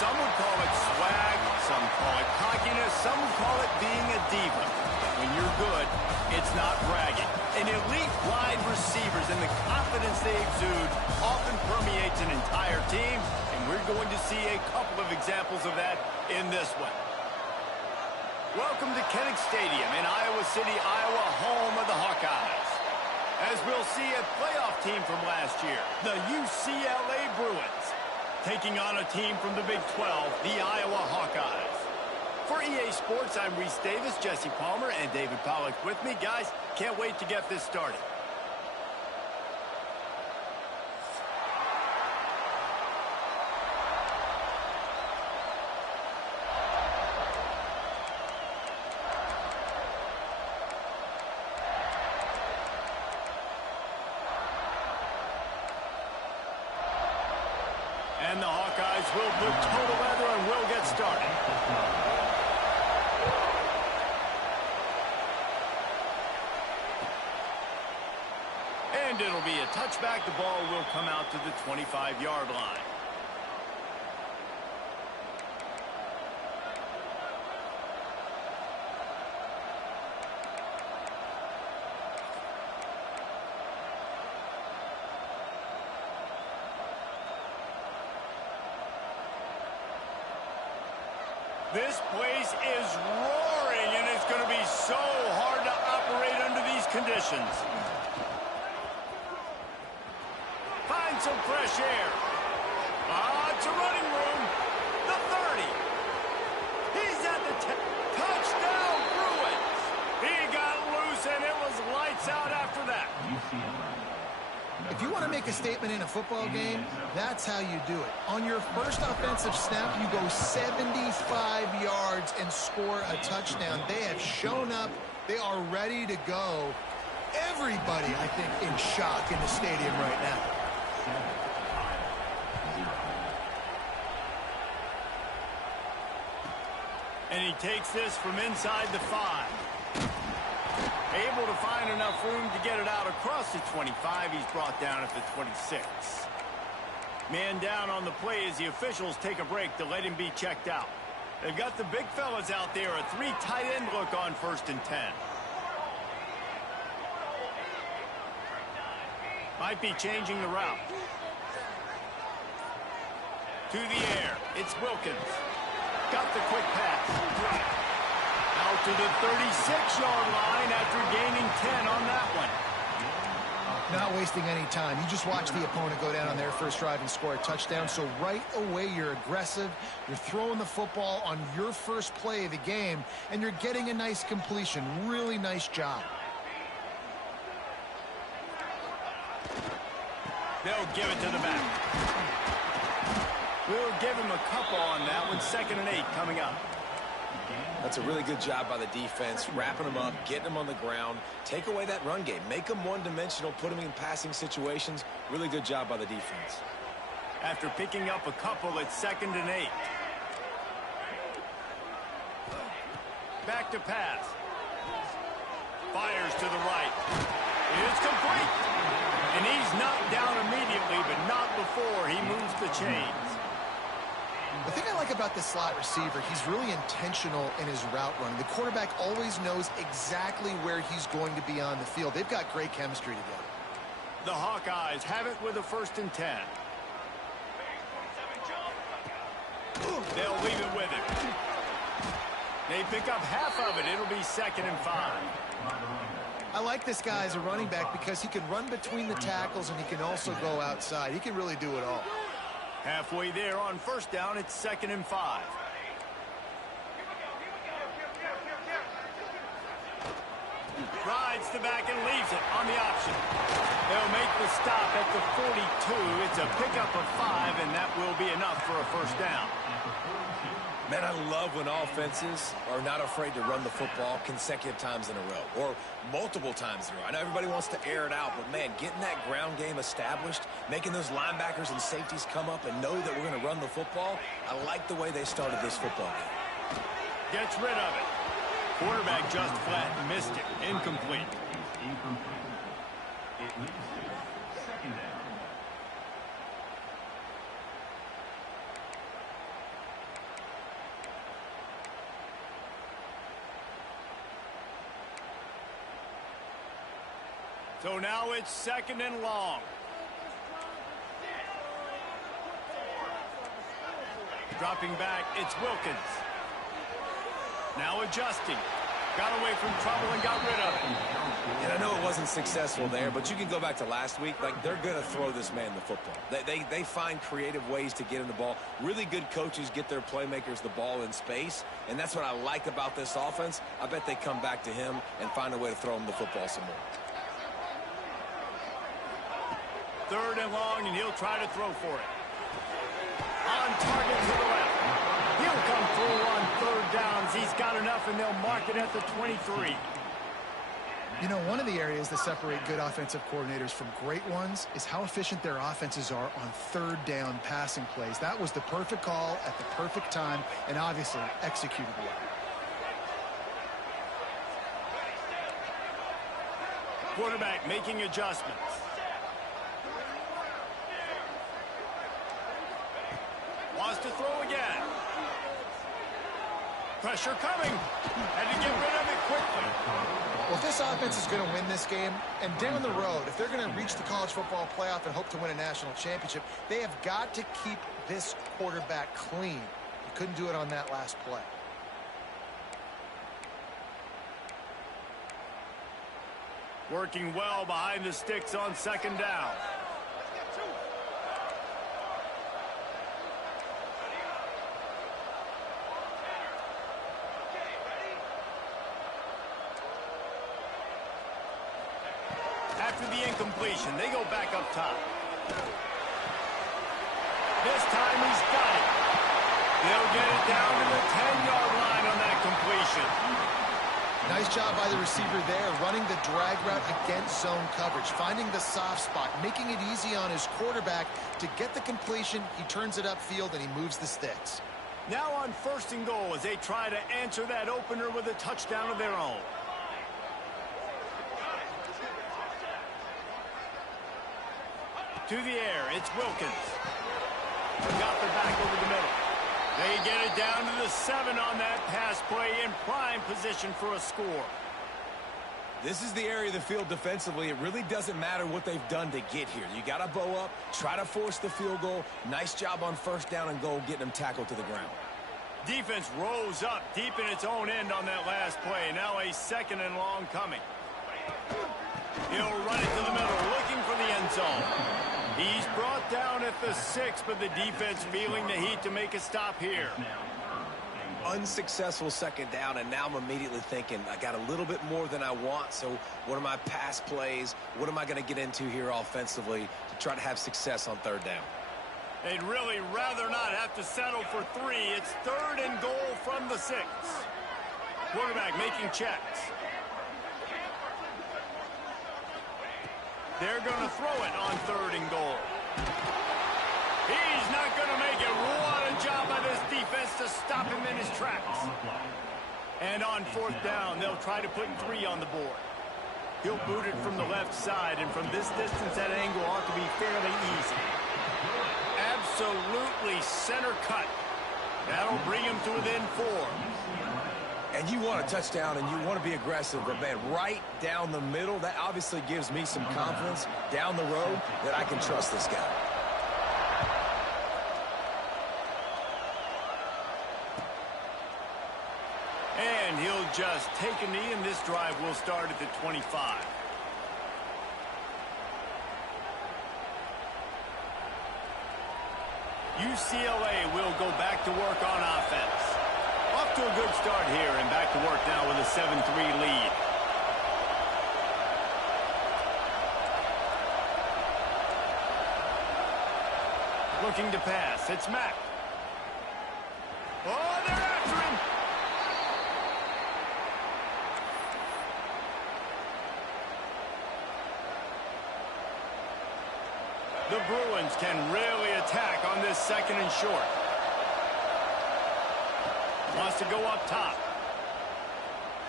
Some would call it swag, some call it cockiness, some would call it being a diva. But when you're good, it's not bragging. An elite wide receivers and the confidence they exude often permeates an entire team, and we're going to see a couple of examples of that in this one. Welcome to Kinnick Stadium in Iowa City, Iowa, home of the Hawkeyes. As we'll see a playoff team from last year, the UCLA Bruins, taking on a team from the Big 12, the Iowa Hawkeyes. For EA Sports, I'm Reese Davis, Jesse Palmer, and David Pollack with me. Guys, can't wait to get this started. And the Hawkeyes will put total leather and will get started. And it'll be a touchback. The ball will come out to the 25-yard line. This place is roaring, and it's going to be so hard to operate under these conditions. Find some fresh air. It's a running room. The 30. He's at the 10. Touchdown, Bruins. He got loose, and it was lights out after that. If you want to make a statement in a football game, that's how you do it. On your first offensive snap, you go 75 yards and score a touchdown. They have shown up. They are ready to go. Everybody, I think, in shock in the stadium right now. And he takes this from inside the 5. Able to find enough room to get it out across the 25. He's brought down at the 26. Man down on the play as the officials take a break to let him be checked out. They've got the big fellas out there. A 3 tight end look on 1st and 10. Might be changing the route. To the air. It's Wilkins. Got the quick pass. Out to the 36-yard line after gaining 10 on that one. Not wasting any time. You just watch the opponent go down on their first drive and score a touchdown. So right away, you're aggressive. You're throwing the football on your first play of the game, and you're getting a nice completion. Really nice job. They'll give it to the back. We'll give him a couple on that one. 2nd and 8 coming up. That's a really good job by the defense, wrapping them up, getting them on the ground. Take away that run game. Make them one-dimensional, put them in passing situations. Really good job by the defense. After picking up a couple, it's 2nd and 8. Back to pass. Fires to the right. It's complete. And he's knocked down immediately, but not before he moves the chains. The thing I like about the slot receiver, he's really intentional in his route running. The quarterback always knows exactly where he's going to be on the field. They've got great chemistry together. The Hawkeyes have it with a 1st and 10. They'll leave it with him. They pick up half of it. It'll be 2nd and 5. I like this guy as a running back because he can run between the tackles and he can also go outside. He can really do it all. Halfway there on 1st down, it's 2nd and 5. Rides the back and leaves it on the option. They'll make the stop at the 42. It's a pickup of 5, and that will be enough for a first down. Man, I love when offenses are not afraid to run the football consecutive times in a row or multiple times in a row. I know everybody wants to air it out, but, man, getting that ground game established, making those linebackers and safeties come up and know that we're going to run the football, I like the way they started this football game. Gets rid of it. Quarterback just flat missed it. Incomplete. It leaves second down. So now it's second and long. Dropping back, it's Wilkins. Now adjusting. Got away from trouble and got rid of it. And I know it wasn't successful there, but you can go back to last week. Like, they're going to throw this man the football. They find creative ways to get him the ball. Really good coaches get their playmakers the ball in space, and that's what I like about this offense. I bet they come back to him and find a way to throw him the football some more. Third and long, and he'll try to throw for it. On target to the left. He'll come through on third downs. He's got enough, and they'll mark it at the 23. You know, one of the areas that separate good offensive coordinators from great ones is how efficient their offenses are on third down passing plays. That was the perfect call at the perfect time, and obviously executed well. Quarterback making adjustments. Wants to throw again. Pressure coming. Had to get rid of it quickly. Well, if this offense is going to win this game, and down the road, if they're going to reach the college football playoff and hope to win a national championship, they have got to keep this quarterback clean. He couldn't do it on that last play. Working well behind the sticks on second down. After the incompletion, they go back up top. This time he's got it. They'll get it down to the 10-yard line on that completion. Nice job by the receiver there, running the drag route against zone coverage, finding the soft spot, making it easy on his quarterback to get the completion. He turns it upfield, and he moves the sticks. Now on first and goal as they try to answer that opener with a touchdown of their own. To the air, it's Wilkins. Got the back over the middle. They get it down to the 7 on that pass play in prime position for a score. This is the area of the field defensively. It really doesn't matter what they've done to get here. You got to bow up, try to force the field goal. Nice job on first down and goal, getting them tackled to the ground. Defense rose up deep in its own end on that last play. Now a second and long coming. He'll run it to the middle, looking for the end zone. He's brought down at the 6, but the defense feeling the heat to make a stop here. Unsuccessful second down, and now I'm immediately thinking, I got a little bit more than I want, so what are my pass plays? What am I going to get into here offensively to try to have success on third down? They'd really rather not have to settle for 3. It's third and goal from the 6. Quarterback making checks. They're going to throw it on third and goal. He's not going to make it. What a job by this defense to stop him in his tracks. And on fourth down, they'll try to put 3 on the board. He'll boot it from the left side, and from this distance, that angle ought to be fairly easy. Absolutely center cut. That'll bring him to within 4. And you want a touchdown and you want to be aggressive, but, man, right down the middle, that obviously gives me some confidence down the road that I can trust this guy. And he'll just take a knee, and this drive will start at the 25. UCLA will go back to work on offense. Off to a good start here, and back to work now with a 7-3 lead. Looking to pass. It's Mack. Oh, they're after him. The Bruins can really attack on this 2nd and short. Wants to go up top.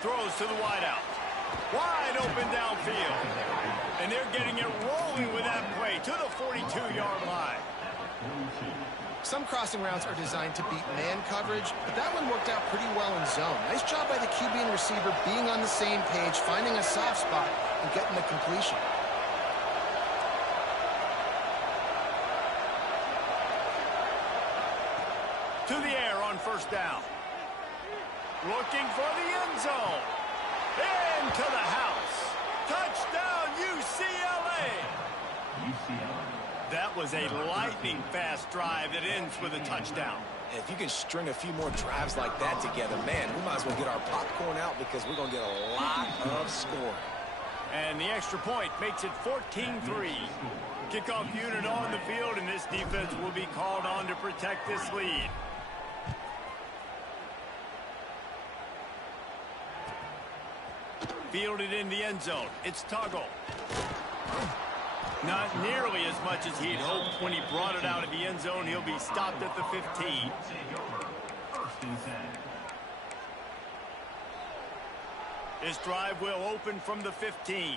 Throws to the wideout. Wide open downfield. And they're getting it rolling with that play to the 42-yard line. Some crossing routes are designed to beat man coverage, but that one worked out pretty well in zone. Nice job by the QB and receiver being on the same page, finding a soft spot, and getting the completion. To the air on 1st down. Looking for the end zone. Into the house. Touchdown, UCLA. That was a lightning-fast drive that ends with a touchdown. If you can string a few more drives like that together, man, we might as well get our popcorn out because we're going to get a lot of scoring. And the extra point makes it 14-3. Kickoff unit on the field, and this defense will be called on to protect this lead. Fielded in the end zone. It's Tuggle. Not nearly as much as he'd hoped when he brought it out of the end zone. He'll be stopped at the 15. This drive will open from the 15.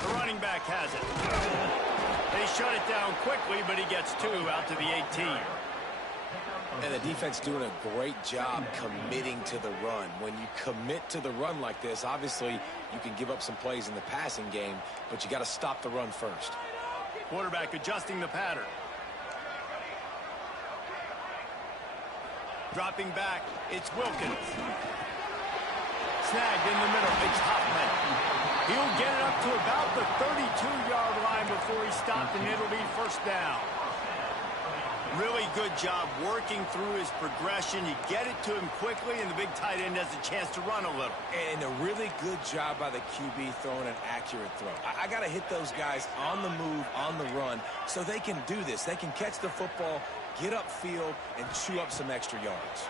The running back has it. They shut it down quickly, but he gets 2 out to the 18. And the defense doing a great job committing to the run. When you commit to the run like this, obviously you can give up some plays in the passing game, but you got to stop the run first. Quarterback adjusting the pattern. Dropping back, it's Wilkins. Snagged in the middle, it's Hoffman. He'll get it up to about the 32-yard line before he stopped, and it'll be 1st down. Really good job working through his progression. You get it to him quickly, and the big tight end has a chance to run a little. And a really good job by the QB throwing an accurate throw. I got to hit those guys on the move, on the run, so they can do this. They can catch the football, get upfield, and chew up some extra yards.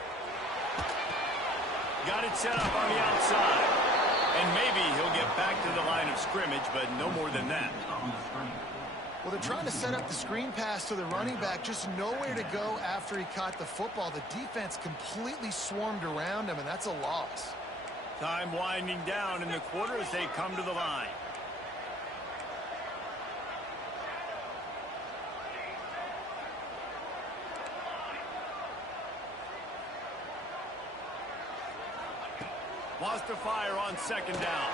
Got it set up on the outside. And maybe he'll get back to the line of scrimmage, but no more than that. Well, they're trying to set up the screen pass to the running back, just nowhere to go after he caught the football. The defense completely swarmed around him, and that's a loss. Time winding down in the quarter as they come to the line. Wants to fire on 2nd down.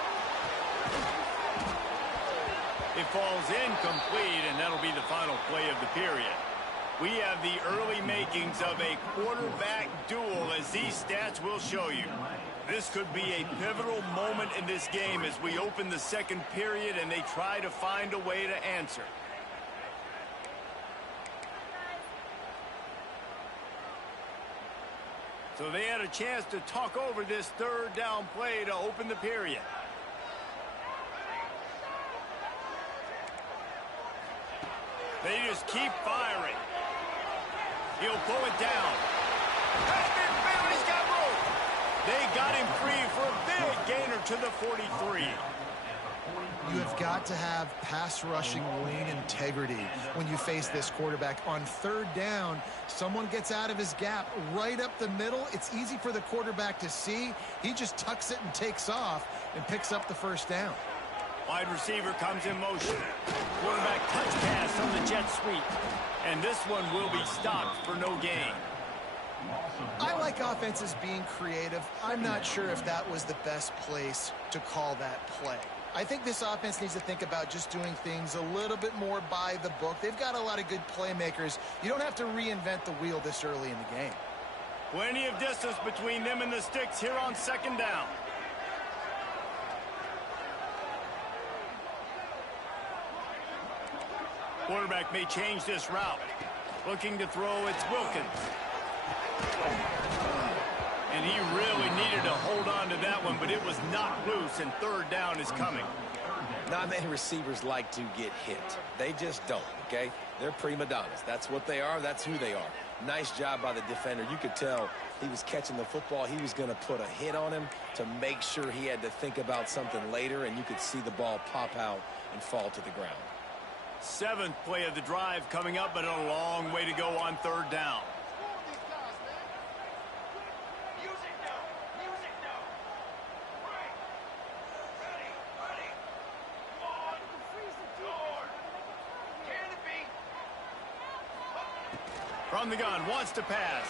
It falls incomplete, and that'll be the final play of the period. We have the early makings of a quarterback duel, as these stats will show you. This could be a pivotal moment in this game as we open the 2nd period and they try to find a way to answer. So they had a chance to talk over this 3rd down play to open the period. They just keep firing. He'll pull it down. He's got room. They got him free for a big gainer to the 43. You have got to have pass rushing lane integrity when you face this quarterback. On 3rd down, someone gets out of his gap right up the middle. It's easy for the quarterback to see. He just tucks it and takes off and picks up the 1st down. Wide receiver comes in motion. Quarterback touch pass on the jet sweep. And this one will be stopped for no gain. I like offenses being creative. I'm not sure if that was the best place to call that play. I think this offense needs to think about just doing things a little bit more by the book. They've got a lot of good playmakers. You don't have to reinvent the wheel this early in the game. Plenty of distance between them and the sticks here on 2nd down. Quarterback may change this route. Looking to throw, it's Wilkins. and he really needed to hold on to that one, but it was knocked loose, and third down is coming. Not many receivers like to get hit. They just don't, okay? They're prima donnas. That's what they are. That's who they are. Nice job by the defender. You could tell he was catching the football. He was going to put a hit on him to make sure he had to think about something later, and you could see the ball pop out and fall to the ground. 7th play of the drive coming up, but a long way to go on third down. From the gun, wants to pass.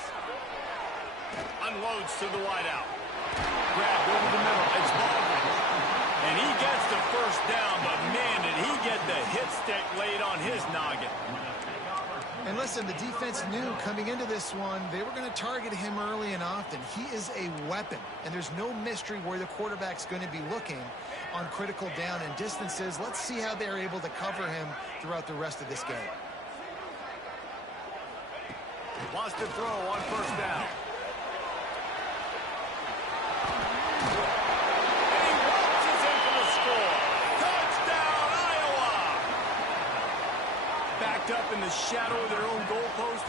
Unloads to the wideout. Grabbed over the middle. It's Baldwin. And he gets the first down, but man, did he get the hit stick laid on his noggin. And listen, the defense knew coming into this one, they were going to target him early and often. He is a weapon, and there's no mystery where the quarterback's going to be looking on critical down and distances. Let's see how they're able to cover him throughout the rest of this game. Wants to throw on first down. And he launches in for the score. Touchdown, Iowa! Backed up in the shadow of their own goalpost,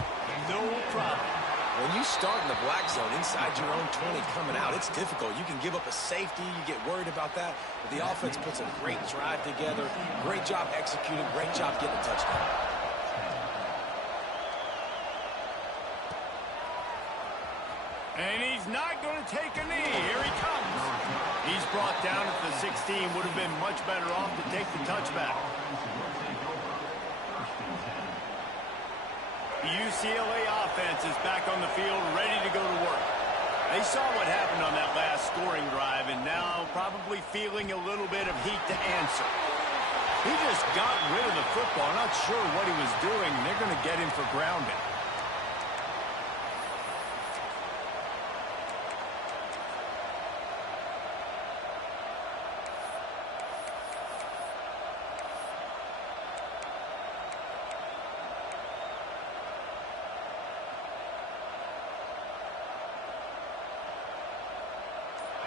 no problem. When you start in the black zone inside your own 20 coming out, it's difficult. You can give up a safety. You get worried about that. But the offense puts a great drive together. Great job executing. Great job getting a touchdown. And he's not going to take a knee. Here he comes. He's brought down at the 16. Would have been much better off to take the touchback. The UCLA offense is back on the field, ready to go to work. They saw what happened on that last scoring drive, and now probably feeling a little bit of heat to answer. He just got rid of the football. Not sure what he was doing, and they're going to get him for grounding.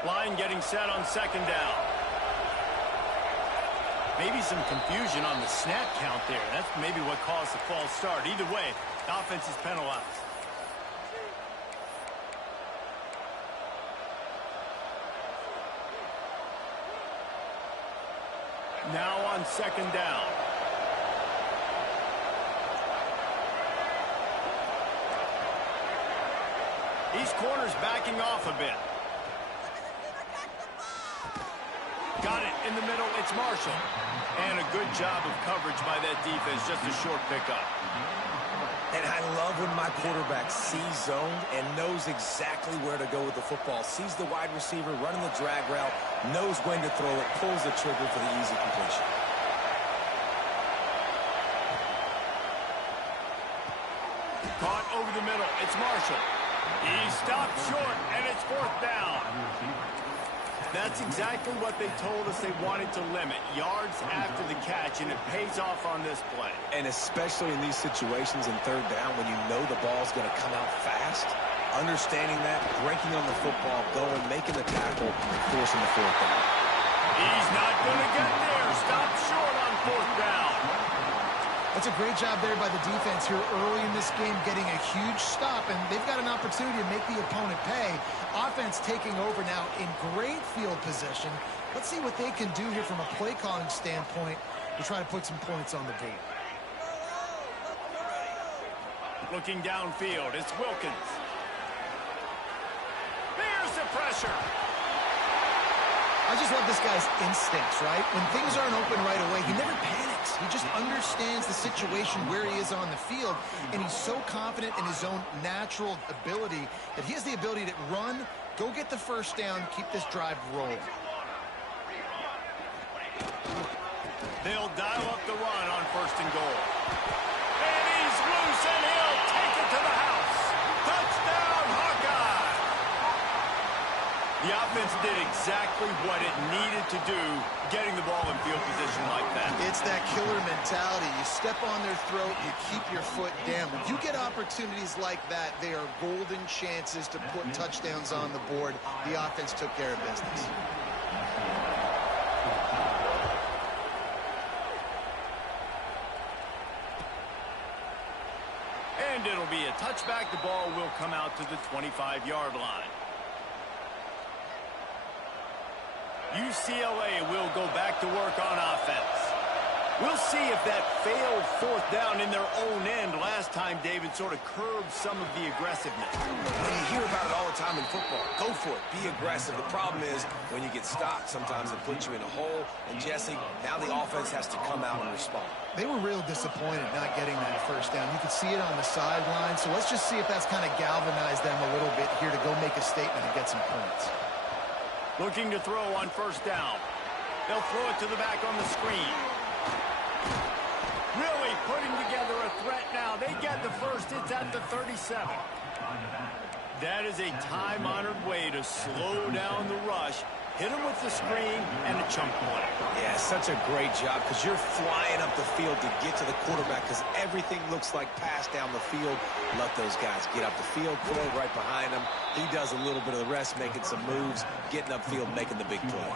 Line getting set on second down. Maybe some confusion on the snap count there. That's maybe what caused the false start. Either way, the offense is penalized. Now on second down. These corners backing off a bit. Got it in the middle. It's Marshall. And a good job of coverage by that defense. Just a short pickup. And I love when my quarterback sees zoned and knows exactly where to go with the football. Sees the wide receiver running the drag route, knows when to throw it, pulls the trigger for the easy completion. Caught over the middle. It's Marshall. He stopped short, and it's fourth down. That's exactly what they told us they wanted to limit. Yards after the catch, and it pays off on this play. And especially in these situations in third down when you know the ball's going to come out fast, understanding that, breaking on the football, going, making the tackle, and forcing the fourth down. He's not going to get there. Stop short on fourth down. That's a great job there by the defense here early in this game, getting a huge stop, and they've got an opportunity to make the opponent pay. Offense taking over now in great field position. Let's see what they can do here from a play calling standpoint to try to put some points on the board. Looking downfield, it's Wilkins. There's the pressure. I just love this guy's instincts, right? When things aren't open right away, he never panics. He just understands the situation where he is on the field, and he's so confident in his own natural ability that he has the ability to run, go get the first down, keep this drive rolling. They'll dial up the run on first and goal. And he's loose, and he'll take it to the house. Touchdown, Hawkeye! The offense did exactly what it needed to do, getting the ball in field position like that. It's that killer mentality. You step on their throat, you keep your foot down. When you get opportunities like that, they are golden chances to put touchdowns on the board. The offense took care of business. And it'll be a touchback. The ball will come out to the 25-yard line. UCLA will go back to work on offense. We'll see if that failed fourth down in their own end last time, David, sort of curbed some of the aggressiveness. Well, you hear about it all the time in football. Go for it. Be aggressive. The problem is when you get stopped, sometimes it puts you in a hole. And, Jesse, now the offense has to come out and respond. They were real disappointed not getting that first down. You could see it on the sideline. So let's just see if that's kind of galvanized them a little bit here to go make a statement and get some points. Looking to throw on first down. They'll throw it to the back on the screen. Really putting together a threat now. They get the first. It's at the 37. That is a time-honored way to slow down the rush, hit them with the screen, and a chunk play. Yeah, such a great job because you're flying up the field to get to the quarterback because everything looks like pass down the field. Let those guys get up the field, throw it right behind him. He does a little bit of the rest, making some moves, getting upfield, making the big play.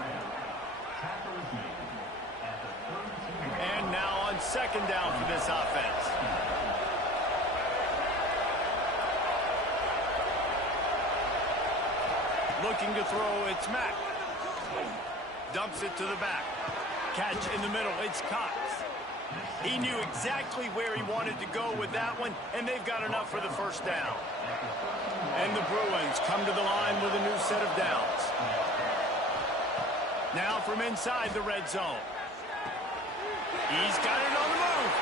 And now on second down for this offense. Looking to throw, it's Mack. Dumps it to the back. Catch in the middle, it's Cox. He knew exactly where he wanted to go with that one, and they've got enough for the first down. And the Bruins come to the line with a new set of downs. Now from inside the red zone. He's got it on the move.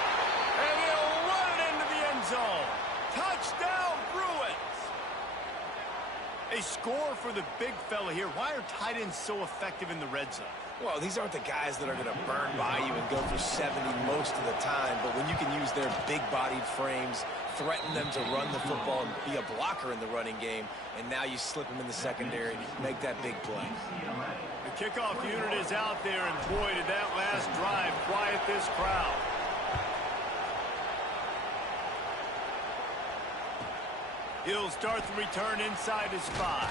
And he'll run it into the end zone. Touchdown, Bruins. A score for the big fella here. Why are tight ends so effective in the red zone? Well, these aren't the guys that are going to burn by you and go for 70 most of the time, but when you can use their big-bodied frames, threaten them to run the football and be a blocker in the running game, and now you slip them in the secondary and make that big play. The kickoff unit is out there, and boy, did that last drive quiet this crowd. He'll start the return inside his 5.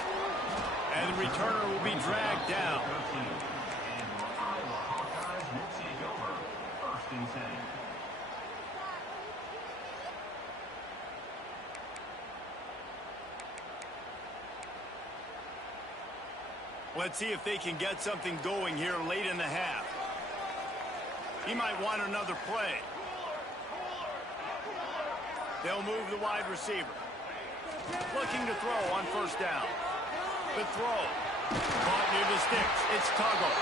And the returner will be dragged down. Let's see if they can get something going here late in the half. He might want another play. They'll move the wide receiver. Looking to throw on first down. The throw. Caught near the sticks. It's Tuggle.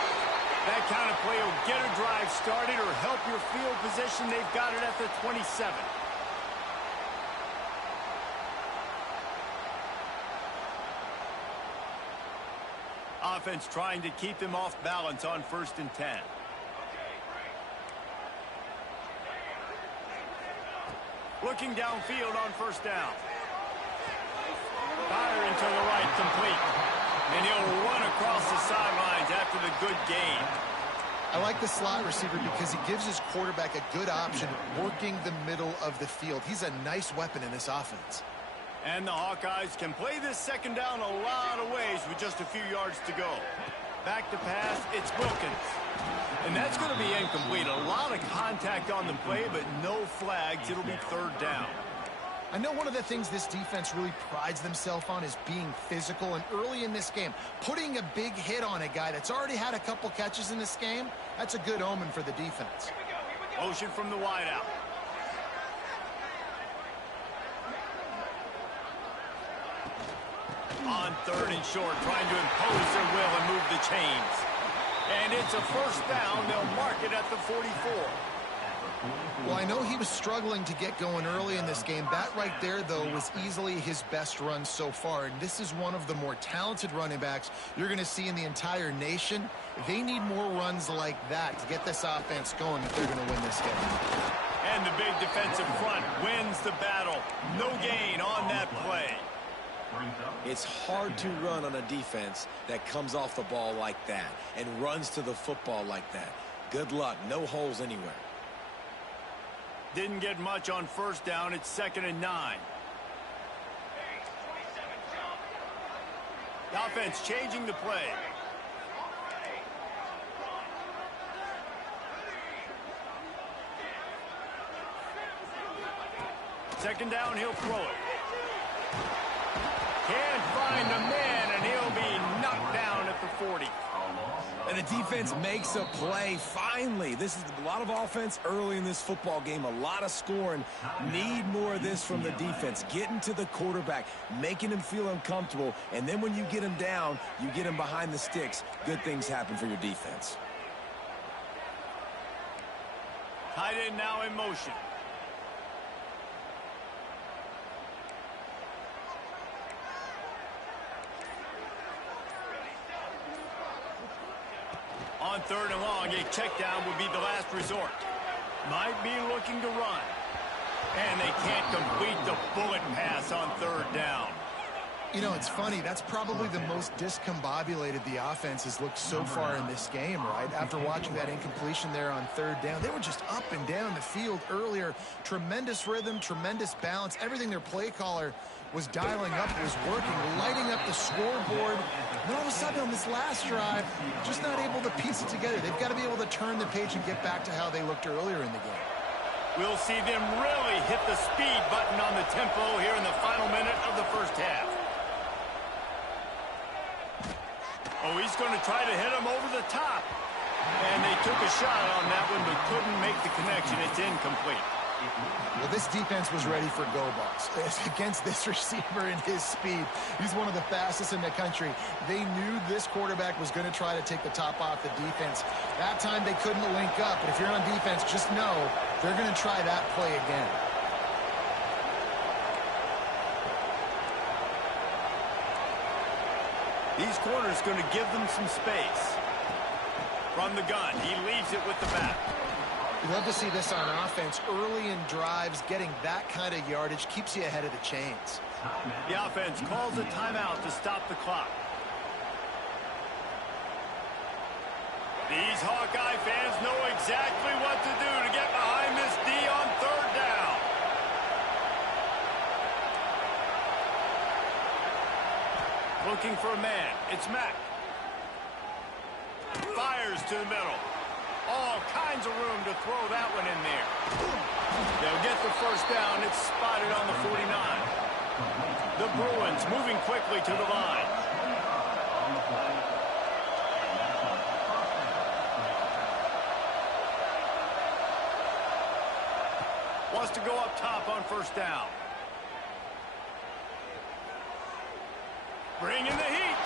That kind of play will get a drive started or help your field position. They've got it at the 27. Offense trying to keep them off balance on 1st and 10. Looking downfield on first down. Firing to the right, complete. And he'll run across the sidelines after the good gain. I like the slot receiver because he gives his quarterback a good option working the middle of the field. He's a nice weapon in this offense. And the Hawkeyes can play this second down a lot of ways with just a few yards to go. Back to pass, it's Wilkins. And that's going to be incomplete. A lot of contact on the play, but no flags. It'll be 3rd down. I know one of the things this defense really prides themselves on is being physical, and early in this game, putting a big hit on a guy that's already had a couple catches in this game, that's a good omen for the defense. Motion from the wideout. On 3rd and short, trying to impose their will and move the chains. And it's a first down. They'll mark it at the 44. Well, I know he was struggling to get going early in this game. That right there, though, was easily his best run so far. And this is one of the more talented running backs you're going to see in the entire nation. They need more runs like that to get this offense going if they're going to win this game. And the big defensive front wins the battle. No gain on that play. It's hard to run on a defense that comes off the ball like that and runs to the football like that. Good luck. No holes anywhere. Didn't get much on first down. It's 2nd and 9. The offense changing the play. Second down, he'll throw it. Can't find the man, and he'll be knocked down at the 40. And the defense makes a play. Finally, this is a lot of offense early in this football game. A lot of scoring. Need more of this from the defense. Getting to the quarterback, making him feel uncomfortable. And then when you get him down, you get him behind the sticks. Good things happen for your defense. Tight end now in motion. On 3rd and long, a check down would be the last resort. Might be looking to run. And they can't complete the bullet pass on 3rd down. You know, it's funny. That's probably the most discombobulated the offense has looked so far in this game, right? After watching that incompletion there on 3rd down, they were just up and down the field earlier. Tremendous rhythm, tremendous balance. Everything their play caller was dialing up was working, lighting up the scoreboard. And all of a sudden on this last drive, just not able to piece it together. They've got to be able to turn the page and get back to how they looked earlier in the game. We'll see them really hit the speed button on the tempo here in the final minute of the first half. Oh, he's going to try to hit him over the top. And they took a shot on that one, but couldn't make the connection. It's incomplete. Well, this defense was ready for go balls against this receiver and his speed. He's one of the fastest in the country. They knew this quarterback was going to try to take the top off the defense. That time they couldn't link up, but if you're on defense, just know they're going to try that play again. These corners going to give them some space. From the gun, he leaves it with the back. You love to see this on offense. Early in drives, getting that kind of yardage keeps you ahead of the chains. The offense calls a timeout to stop the clock. These Hawkeye fans know exactly what to do to get behind this D on 3rd down. Looking for a man. It's Mack. Fires to the middle. All kinds of room to throw that one in there. They'll get the first down. It's spotted on the 49. The Bruins moving quickly to the line. Wants to go up top on first down. Bring in the heat.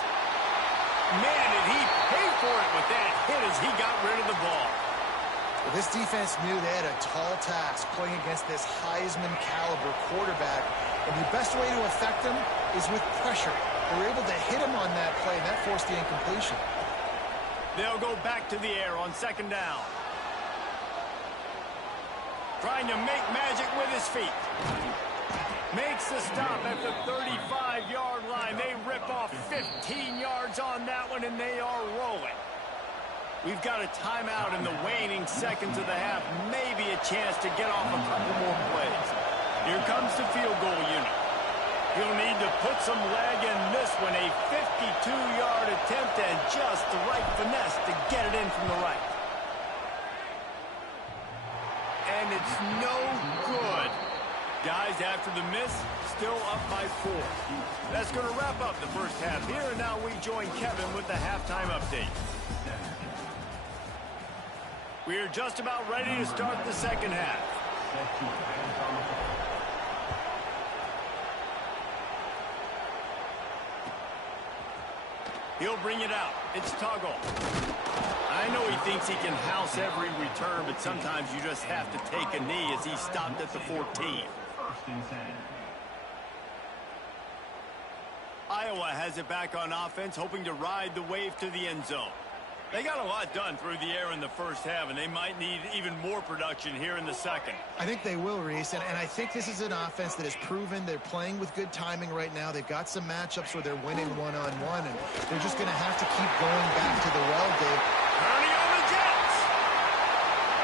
Man, did he pay for it with that hit as he got rid of the ball. Well, this defense knew they had a tall task playing against this Heisman caliber quarterback, and the best way to affect him is with pressure. They were able to hit him on that play, and that forced the incompletion. They'll go back to the air on 2nd down. Trying to make magic with his feet. Makes the stop at the 35-yard line. They rip off 15 yards on that one, and they are rolling. We've got a timeout in the waning seconds of the half. Maybe a chance to get off a couple more plays. Here comes the field goal unit. He'll need to put some leg in this one. A 52-yard attempt and just the right finesse to get it in from the right. And it's no good. Guys, after the miss, still up by 4. That's going to wrap up the first half here, and now we join Kevin with the halftime update. We are just about ready to start the second half. He'll bring it out. It's Tuggle. I know he thinks he can house every return, but sometimes you just have to take a knee as he stopped at the 14. Iowa has it back on offense, hoping to ride the wave to the end zone. They got a lot done through the air in the first half, and they might need even more production here in the second. I think they will, Reese, and I think this is an offense that has proven they're playing with good timing right now. They've got some matchups where they're winning one-on-one, and they're just going to have to keep going back to the well, Dave. Turning on the Jets.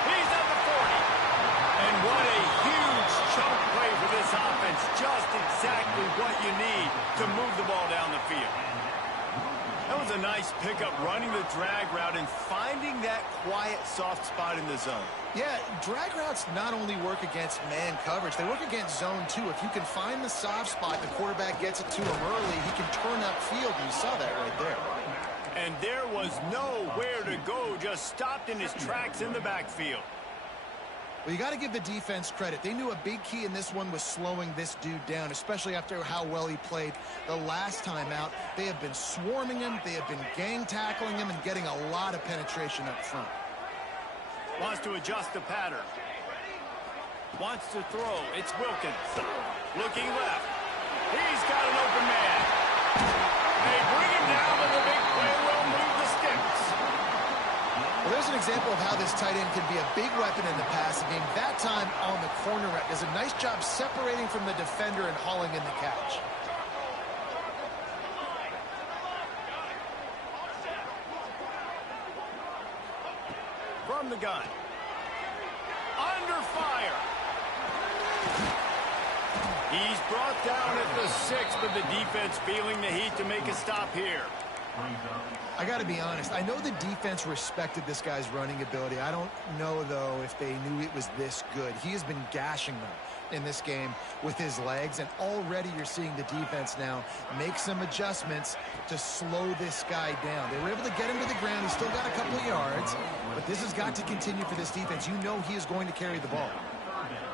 He's at the 40. And what a huge chunk play for this offense. Just exactly what you need to move the ball down the field. That was a nice pickup, running the drag route and finding that quiet, soft spot in the zone. Yeah, drag routes not only work against man coverage, they work against zone too. If you can find the soft spot, the quarterback gets it to him early, he can turn upfield, and you saw that right there. And there was nowhere to go, just stopped in his tracks in the backfield. Well, you got to give the defense credit. They knew a big key in this one was slowing this dude down, especially after how well he played the last time out. They have been swarming him, they have been gang tackling him, and getting a lot of penetration up front. Wants to adjust the pattern. Wants to throw. It's Wilkins. Looking left. He's got an open man. They bring him down, and the big play will move the sticks. Well, there's an example of how this tight end can be a big weapon in the passing game. That time on the corner route does a nice job separating from the defender and hauling in the catch. From the gun. Under fire. He's brought down at the 6, but the defense feeling the heat to make a stop here. I got to be honest. I know the defense respected this guy's running ability. I don't know, though, if they knew it was this good. He has been gashing them in this game with his legs, and already you're seeing the defense now make some adjustments to slow this guy down. They were able to get him to the ground. He's still got a couple of yards, but this has got to continue for this defense. You know he is going to carry the ball.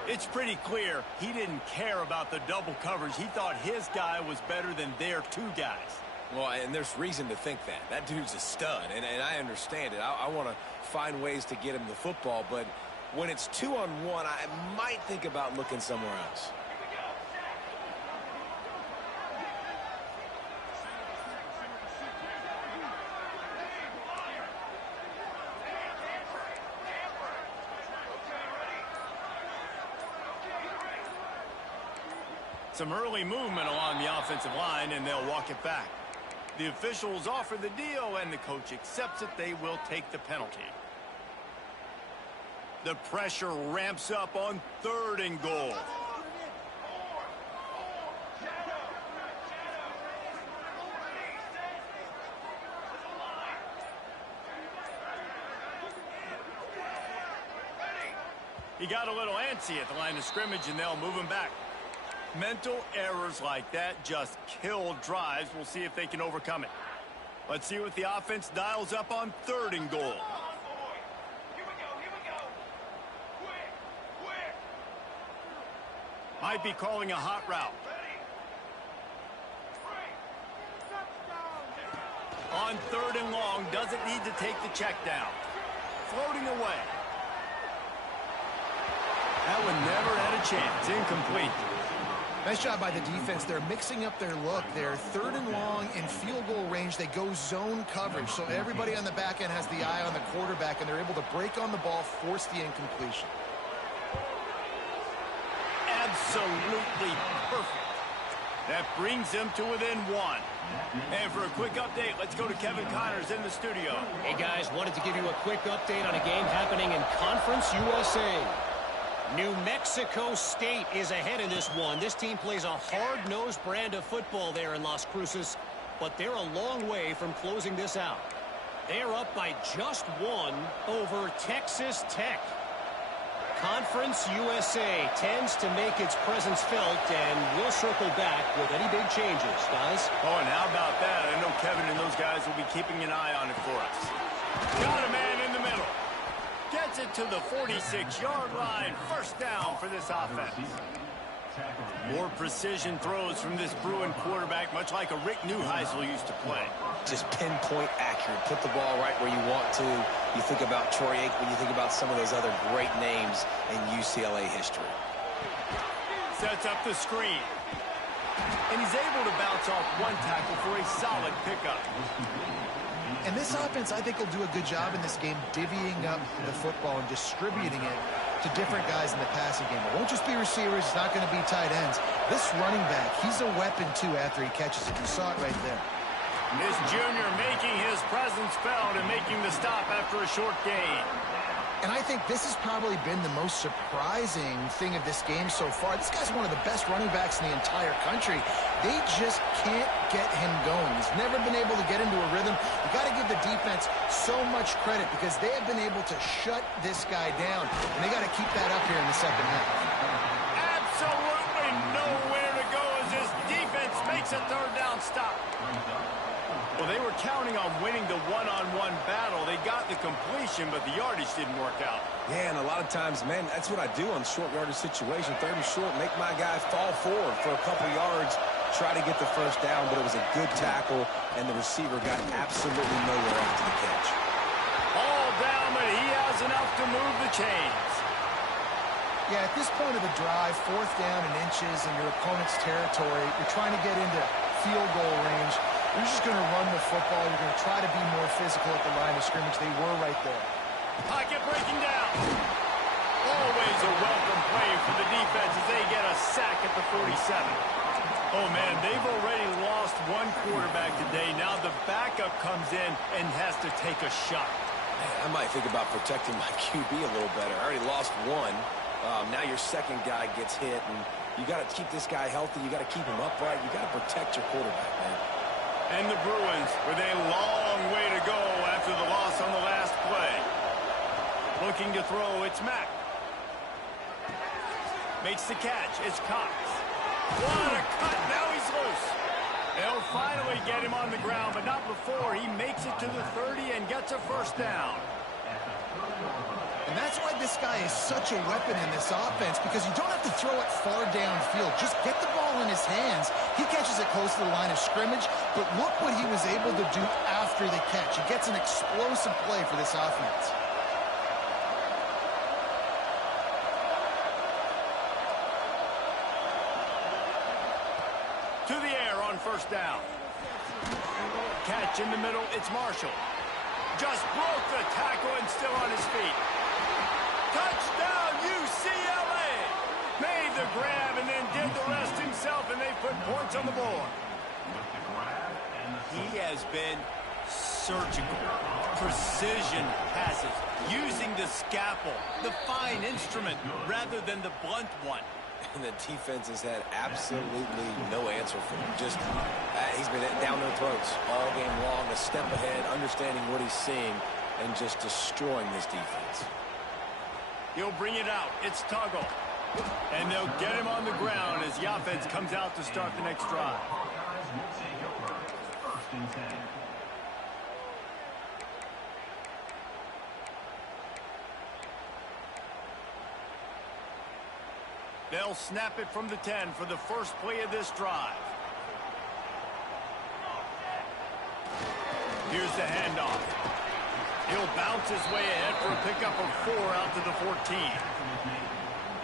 It's pretty clear he didn't care about the double coverage. He thought his guy was better than their two guys. Well, and there's reason to think that. That dude's a stud, and I understand it. I want to find ways to get him the football, but when it's 2-on-1, I might think about looking somewhere else. Some early movement along the offensive line, and they'll walk it back. The officials offer the deal, and the coach accepts it. They will take the penalty. The pressure ramps up on 3rd and goal. He got a little antsy at the line of scrimmage, and they'll move him back. Mental errors like that just kill drives. We'll see if they can overcome it. Let's see what the offense dials up on 3rd and goal. Might be calling a hot route. On 3rd and long, doesn't need to take the check down. Floating away. That one never had a chance. Incomplete. Nice job by the defense. They're mixing up their look. They're 3rd and long in field goal range. They go zone coverage, so everybody on the back end has the eye on the quarterback, and they're able to break on the ball, force the incompletion. Absolutely perfect. That brings them to within 1. And for a quick update, let's go to Kevin Connors in the studio. Hey, guys, wanted to give you a quick update on a game happening in Conference USA. New Mexico State is ahead in this one. This team plays a hard-nosed brand of football there in Las Cruces, but they're a long way from closing this out. They're up by just 1 over Texas Tech. Conference USA tends to make its presence felt, and we'll circle back with any big changes, guys. Oh, and how about that? I know Kevin and those guys will be keeping an eye on it for us. Got a man in the middle. Gets it to the 46-yard line. 1st down for this offense. More precision throws from this Bruin quarterback, much like a Rick Neuheisel used to play. Just pinpoint accurate. Put the ball right where you want to. You think about Troy Aikman, you think about some of those other great names in UCLA history. Sets up the screen. And he's able to bounce off 1 tackle for a solid pickup. And this offense, I think, will do a good job in this game divvying up the football and distributing it to different guys in the passing game. It won't just be receivers. It's not going to be tight ends. This running back, he's a weapon, too, after he catches it. You saw it right there. This junior making his presence felt and making the stop after a short gain. And I think this has probably been the most surprising thing of this game so far. This guy's one of the best running backs in the entire country. They just can't get him going. He's never been able to get into a rhythm. You got to give the defense so much credit because they have been able to shut this guy down. And they got to keep that up here in the second half. Absolutely nowhere to go as this defense makes a third down stop. Well, they were counting on winning the one-on-one battle. They got the completion, but the yardage didn't work out. Yeah, and a lot of times, man, that's what I do on short yardage situation. Third and short, make my guy fall forward for a couple yards, try to get the first down, but it was a good tackle, and the receiver got absolutely nowhere after the catch. All down, but he has enough to move the chains. Yeah, at this point of the drive, fourth down and inches in your opponent's territory, you're trying to get into field goal range. You're just going to run the football. You're going to try to be more physical at the line of scrimmage. They were right there. Pocket breaking down. Always a welcome play for the defense as they get a sack at the 47. Oh, man, they've already lost one quarterback today. Now the backup comes in and has to take a shot. Man, I might think about protecting my QB a little better. I already lost one. Now your second guy gets hit, and you got to keep this guy healthy. You got to keep him upright. You got to protect your quarterback, man. And the Bruins with a long way to go after the loss on the last play. Looking to throw, it's Mack. Makes the catch, it's Cox. What a cut, now he's loose. They'll finally get him on the ground, but not before he makes it to the 30 and gets a first down. And that's why this guy is such a weapon in this offense, because you don't have to throw it far downfield. Just get the ball in his hands. He catches it close to the line of scrimmage, but look what he was able to do after the catch. He gets an explosive play for this offense. To the air on first down. Catch in the middle, it's Marshall. Just broke the tackle and still on his feet. Touchdown, UCLA! Made the grab and then did the rest himself, and they put points on the board. He has been surgical. Precision passes, using the scalpel, the fine instrument, rather than the blunt one. And the defense has had absolutely no answer for him. Just, he's been down their throats all game long, a step ahead, understanding what he's seeing, and just destroying this defense. He'll bring it out. It's Tuggle. And they'll get him on the ground as the offense comes out to start the next drive. They'll snap it from the 10 for the first play of this drive. Here's the handoff. He'll bounce his way ahead for a pickup of 4 out to the 14.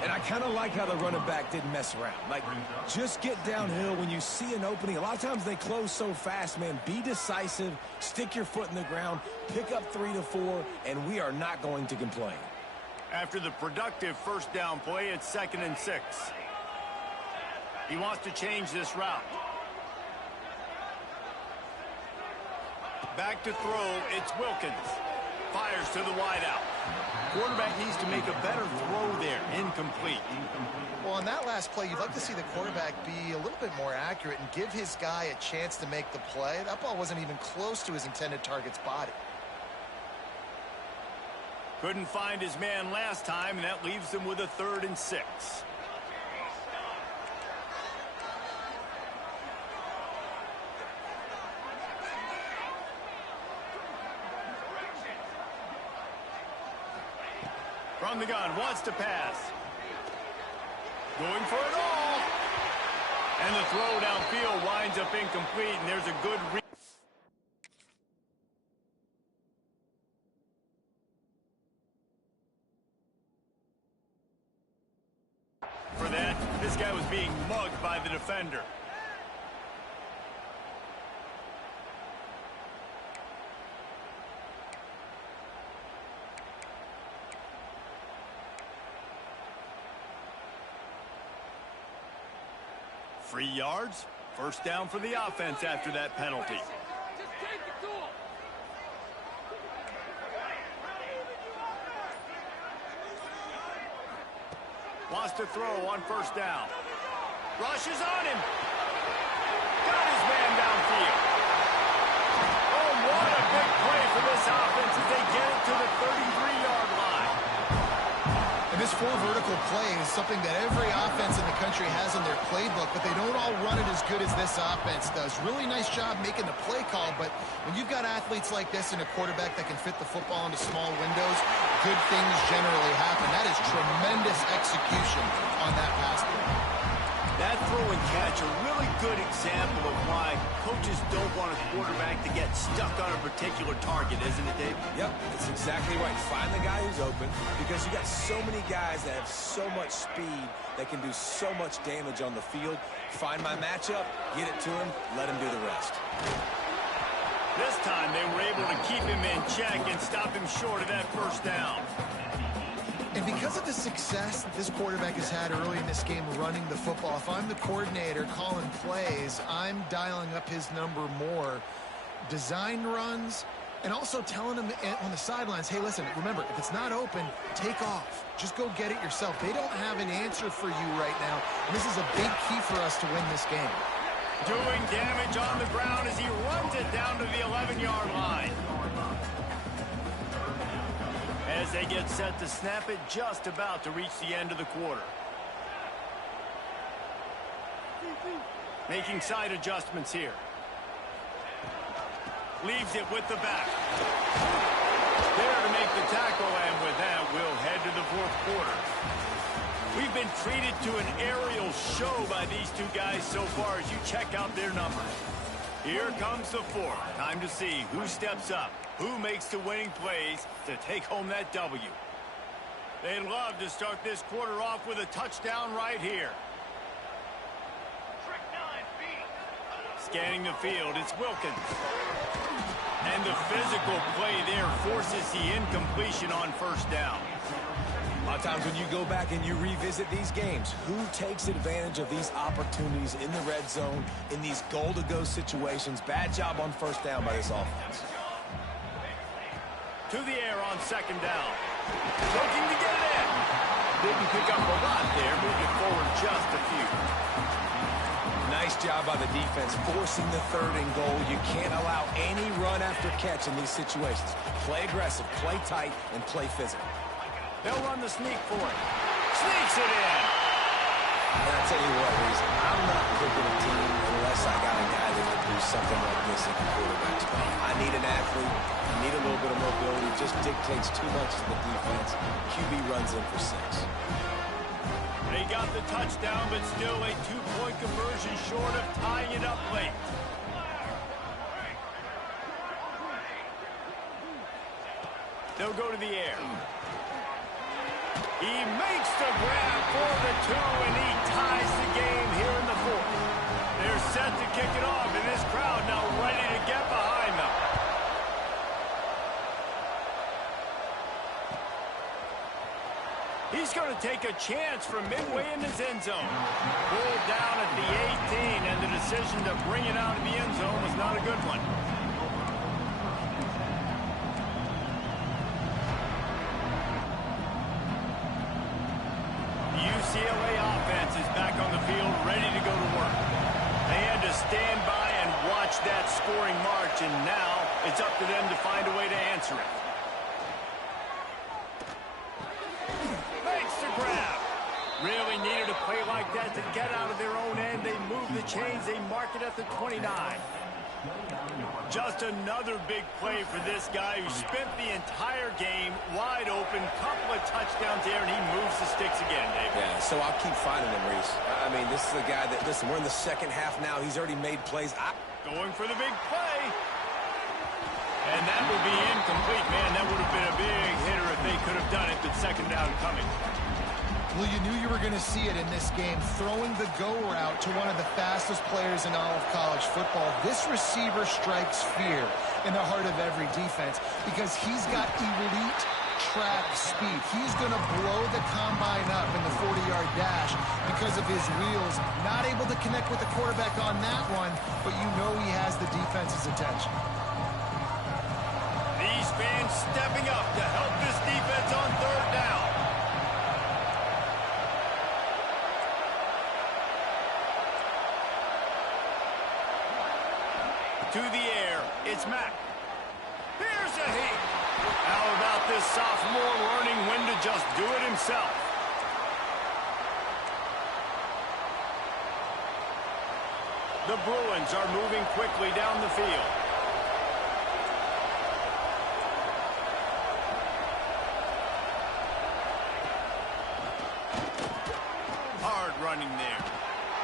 And I kind of like how the running back didn't mess around. Like, just get downhill when you see an opening. A lot of times they close so fast, man. Be decisive, stick your foot in the ground, pick up 3 to 4, and we are not going to complain. After the productive first down play, it's 2nd and 6. He wants to change this route. Back to throw, it's Wilkins. Fires to the wideout. Quarterback needs to make a better throw there. Incomplete. Well, on that last play, you'd like to see the quarterback be a little bit more accurate and give his guy a chance to make the play. That ball wasn't even close to his intended target's body. Couldn't find his man last time, and that leaves them with a 3rd and 6. From the gun, wants to pass. Going for it all. And the throw downfield winds up incomplete, and there's a good read. For that, this guy was being mugged by the defender. 3 yards. First down for the offense after that penalty. Wants to throw on first down. Rushes on him. Got his man downfield. Oh, what a big play for this offense as they get it to the 33-yard line. And this 4 vertical play is something that every offense in the country has in their playbook, but they don't all run it as good as this offense does. Really nice job making the play call, but when you've got athletes like this and a quarterback that can fit the football into small windows, good things generally happen. That is tremendous execution on that pass play. That throw and catch, a really good example of why coaches don't want a quarterback to get stuck on a particular target, isn't it, Dave? Yep, that's exactly right. Find the guy who's open because you got so many guys that have so much speed that can do so much damage on the field. Find my matchup, get it to him, let him do the rest. This time they were able to keep him in check and stop him short of that first down. And because of the success that this quarterback has had early in this game running the football, if I'm the coordinator calling plays, I'm dialing up his number more. Design runs, and also telling him on the sidelines, hey, listen, remember, if it's not open, take off. Just go get it yourself. They don't have an answer for you right now, and this is a big key for us to win this game. Doing damage on the ground as he runs it down to the 11-yard line. As they get set to snap it, just about to reach the end of the quarter. Making side adjustments here. Leaves it with the back. There to make the tackle, and with that, we'll head to the fourth quarter. We've been treated to an aerial show by these two guys so far as you check out their numbers. Here comes the fourth. Time to see who steps up, who makes the winning plays to take home that W. They'd love to start this quarter off with a touchdown right here. Scanning the field, it's Wilkins. And the physical play there forces the incompletion on first down. A lot of times when you go back and you revisit these games, who takes advantage of these opportunities in the red zone, in these goal-to-go situations? Bad job on first down by this offense. To the air on second down. Looking to get it in. Didn't pick up a lot there, moving forward just a few. Nice job by the defense, forcing the third and goal. You can't allow any run after catch in these situations. Play aggressive, play tight, and play physical. They'll run the sneak for it. Sneaks it in. And I tell you what, Reese, I'm not picking a team unless I got a guy that can do something like this in the quarterback's play. I need an athlete. I need a little bit of mobility. It just dictates too much to the defense. QB runs in for 6. They got the touchdown, but still a 2-point conversion short of tying it up late. They'll go to the air. He makes the grab for the 2, and he ties the game here in the fourth. They're set to kick it off, and this crowd now ready to get behind them. He's going to take a chance from midway in his end zone. Pulled down at the 18, and the decision to bring it out of the end zone was not a good one. UCLA offense is back on the field, ready to go to work. They had to stand by and watch that scoring march, and now it's up to them to find a way to answer it. Makes the grab. Really needed a play like that to get out of their own end. They move the chains. They mark it at the 29. Just another big play for this guy who spent the entire game wide open, couple of touchdowns there, and he moves the sticks again, Dave. Yeah, so I'll keep finding him, Reese. I mean, this is the guy that, listen, we're in the second half now. He's already made plays. Going for the big play. And that will be incomplete. Man, that would have been a big hitter if they could have done it, but second down coming. Well, you knew you were going to see it in this game, throwing the go route to one of the fastest players in all of college football. This receiver strikes fear in the heart of every defense because he's got elite track speed. He's going to blow the combine up in the 40-yard dash because of his wheels. Not able to connect with the quarterback on that one, but you know he has the defense's attention. These fans stepping up to help this defense on third down. To the air, it's Mack. Here's a heat. How about this sophomore learning when to just do it himself? The Bruins are moving quickly down the field. Hard running there.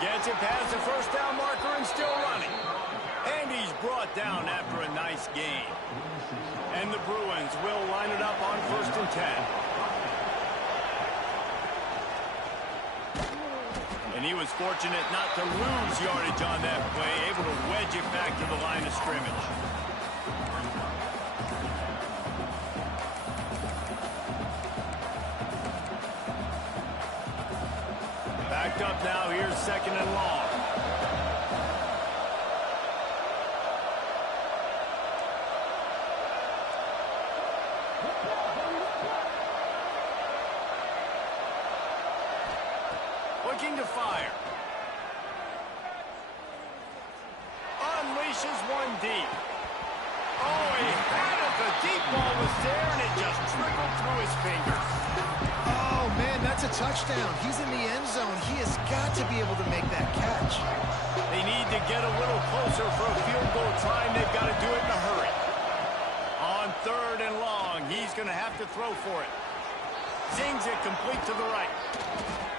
Gets it past the first down marker and still running. And he's brought down after a nice gain. And the Bruins will line it up on 1st and 10. And he was fortunate not to lose yardage on that play, able to wedge it back to the line of scrimmage. Backed up now, here's 2nd and long. Looking to fire. Unleashes one deep. Oh, he had it. The deep ball was there, and it just trickled through his fingers. Oh, man, that's a touchdown. He's in the end zone. He has got to be able to make that catch. They need to get a little closer for a field goal time. They've got to do it in a hurry. On 3rd and long, he's going to have to throw for it. Zings it complete to the right.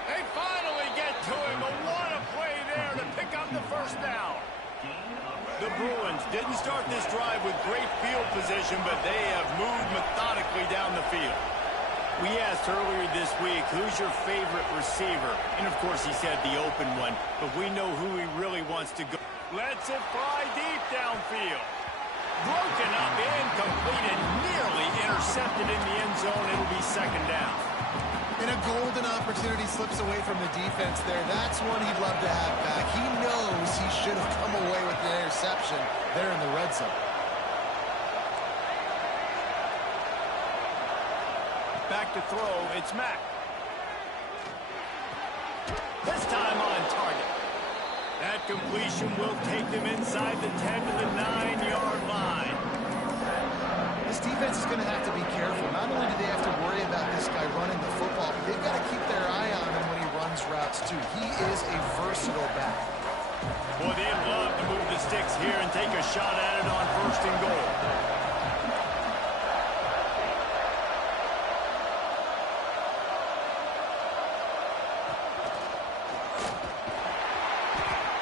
They finally get to him, but what a play there to pick up the first down. The Bruins didn't start this drive with great field position, but they have moved methodically down the field. We asked earlier this week, who's your favorite receiver? And, of course, he said the open one, but we know who he really wants to go. Lets it fly deep downfield. Broken up, incomplete, and nearly intercepted in the end zone. It'll be 2nd down. And a golden opportunity slips away from the defense there. That's one he'd love to have back. He knows he should have come away with the interception there in the red zone. Back to throw, it's Mack. This time on target. That completion will take them inside the 10 to the 9-yard line. This defense is going to have to be careful. Not only do they have to worry about this guy running the football, but they've got to keep their eye on him when he runs routes, too. He is a versatile back. Boy, they'd love to move the sticks here and take a shot at it on 1st and goal.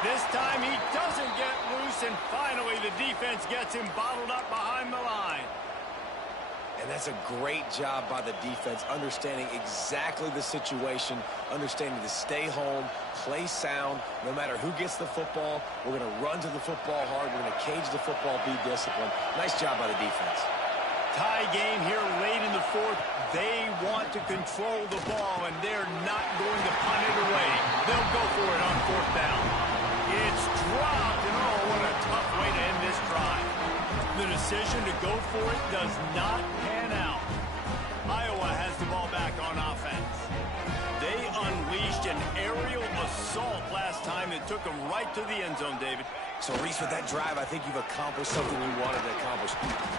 This time he doesn't get loose, and finally the defense gets him bottled up behind the line. And that's a great job by the defense, understanding exactly the situation, understanding to stay home, play sound. No matter who gets the football, we're going to run to the football hard. We're going to cage the football, be disciplined. Nice job by the defense. Tie game here late in the 4th. They want to control the ball, and they're not going to punt it away. They'll go for it on 4th down. It's dropped, and oh, what a tough way to end this drive. The decision to go for it does not pan out. Iowa has the ball back on offense. They unleashed an aerial assault last time that took them right to the end zone, David. So, Reese, with that drive, I think you've accomplished something you wanted to accomplish.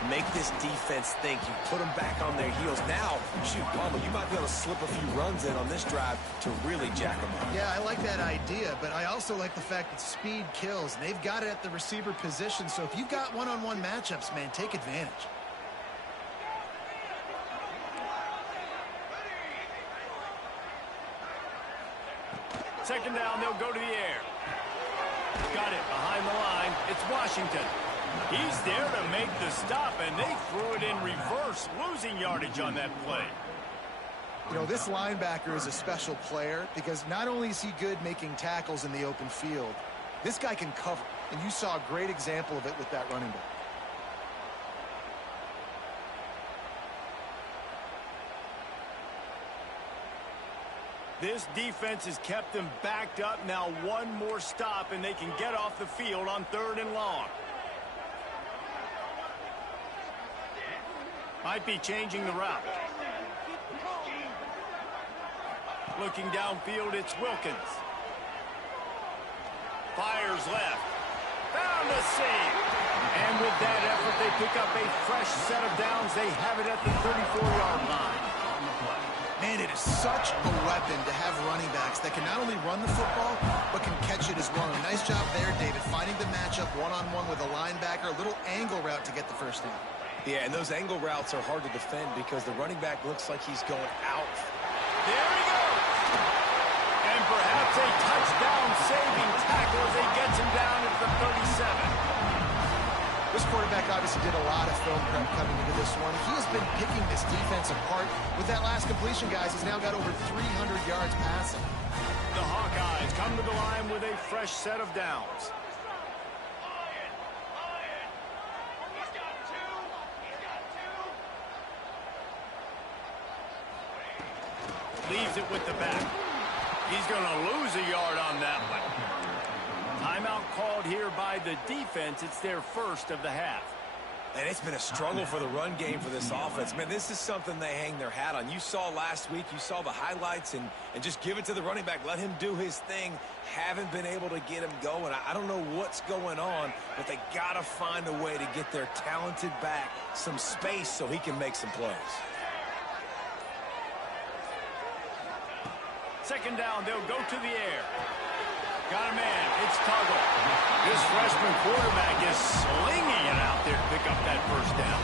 Make this defense think. You put them back on their heels. Now, shoot, Palmer, you might be able to slip a few runs in on this drive to really jack them up. Yeah, I like that idea, but I also like the fact that speed kills. They've got it at the receiver position, so if you've got one-on-one matchups, man, take advantage. Second down, they'll go to the air. Got it behind the line. It's Washington. He's there to make the stop, and they threw it in reverse, losing yardage on that play. You know, this linebacker is a special player because not only is he good making tackles in the open field, this guy can cover, and you saw a great example of it with that running back. This defense has kept them backed up. Now one more stop, and they can get off the field on 3rd and long. Might be changing the route. Looking downfield, it's Wilkins. Fires left. Found a seam. And with that effort, they pick up a fresh set of downs. They have it at the 34-yard line. Man, it is such a weapon to have running backs that can not only run the football, but can catch it as well. And nice job there, David, finding the matchup one-on-one with a linebacker, a little angle route to get the first down. Yeah, and those angle routes are hard to defend because the running back looks like he's going out. There he goes. And perhaps a touchdown-saving tackle as he gets him down at the 37. This quarterback obviously did a lot of film prep coming into this one. He has been picking this defense apart. With that last completion, guys, he's now got over 300 yards passing. The Hawkeyes come to the line with a fresh set of downs. Leaves it with the back. He's going to lose a yard on that one. Timeout called here by the defense. It's their first of the half. And it's been a struggle for the run game for this offense. Man, this is something they hang their hat on. You saw last week, you saw the highlights, and just give it to the running back. Let him do his thing. Haven't been able to get him going. I don't know what's going on, but they got to find a way to get their talented back some space so he can make some plays. Second down, they'll go to the air. Got a man, it's Tuggle. This freshman quarterback is slinging it out there to pick up that first down.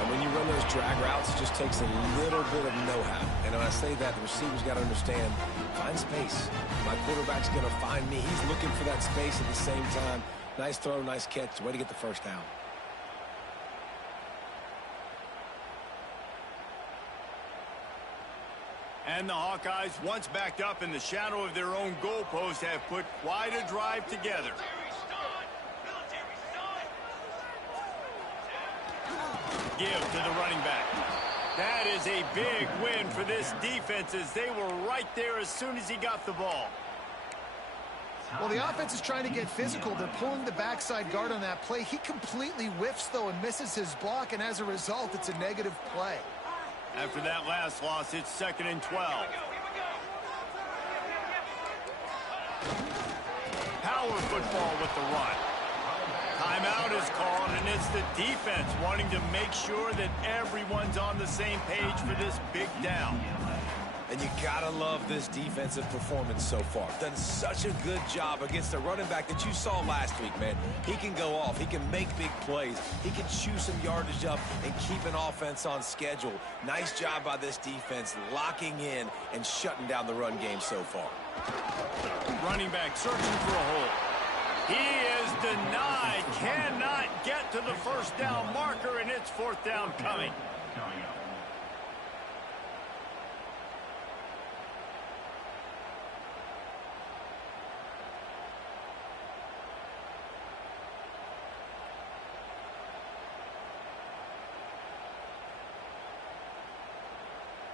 And when you run those drag routes, it just takes a little bit of know-how. And when I say that, the receivers got to understand, find space. My quarterback's going to find me. He's looking for that space at the same time. Nice throw, nice catch. Way to get the first down. And the Hawkeyes, once backed up in the shadow of their own goalpost, have put quite a drive together. Give to the running back. That is a big win for this defense as they were right there as soon as he got the ball. Well, the offense is trying to get physical. They're pulling the backside guard on that play. He completely whiffs, though, and misses his block, and as a result, it's a negative play. After that last loss, it's 2nd and 12. Power football with the run. Timeout is called, and it's the defense wanting to make sure that everyone's on the same page for this big down. And you gotta love this defensive performance so far. Done such a good job against a running back that you saw last week, man. He can go off. He can make big plays. He can chew some yardage up and keep an offense on schedule. Nice job by this defense locking in and shutting down the run game so far. Running back searching for a hole. He is denied. Cannot get to the first down marker, and it's 4th down coming.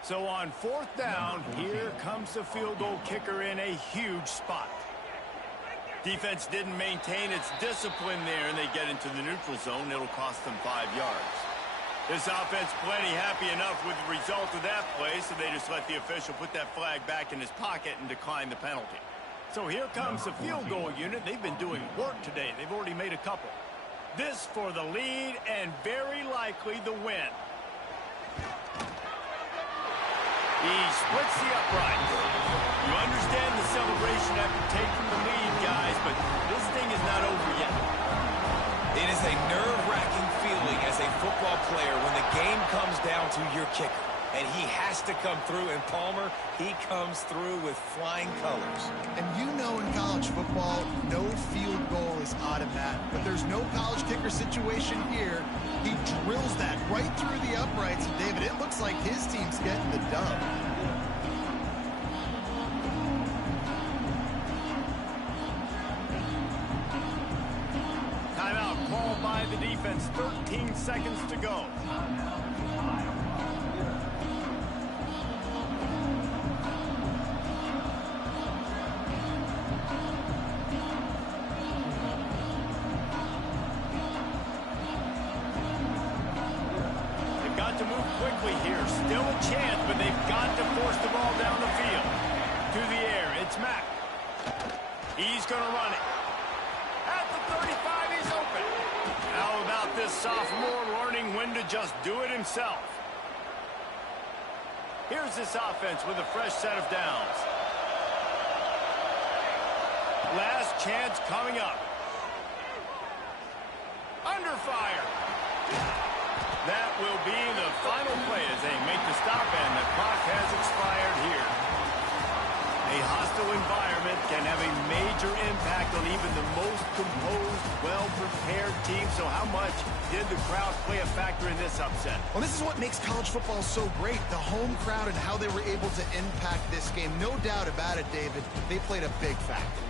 So on 4th down, here comes the field goal kicker in a huge spot. Defense didn't maintain its discipline there, and they get into the neutral zone. It'll cost them 5 yards. This offense plenty happy enough with the result of that play, so they just let the official put that flag back in his pocket and decline the penalty. So here comes the field goal unit. They've been doing work today. They've already made a couple. This for the lead and very likely the win. He splits the uprights. You understand the celebration after taking the lead, guys, but this thing is not over yet. It is a nerve-wracking feeling as a football player when the game comes down to your kicker. And he has to come through, and Palmer, he comes through with flying colors. And you know in college football, no field goal is automatic. But there's no college kicker situation here. He drills that right through the uprights. And David, it looks like his team's getting the dub. Timeout called by the defense. 13 seconds to go. It's Mack. He's going to run it. At the 35, he's open. How about this sophomore learning when to just do it himself? Here's this offense with a fresh set of downs. Last chance coming up. Under fire. That will be the final play as they make the stop, and the clock has expired here. A hostile environment can have a major impact on even the most composed, well-prepared team. So how much did the crowd play a factor in this upset? Well, this is what makes college football so great, the home crowd and how they were able to impact this game. No doubt about it, David. They played a big factor.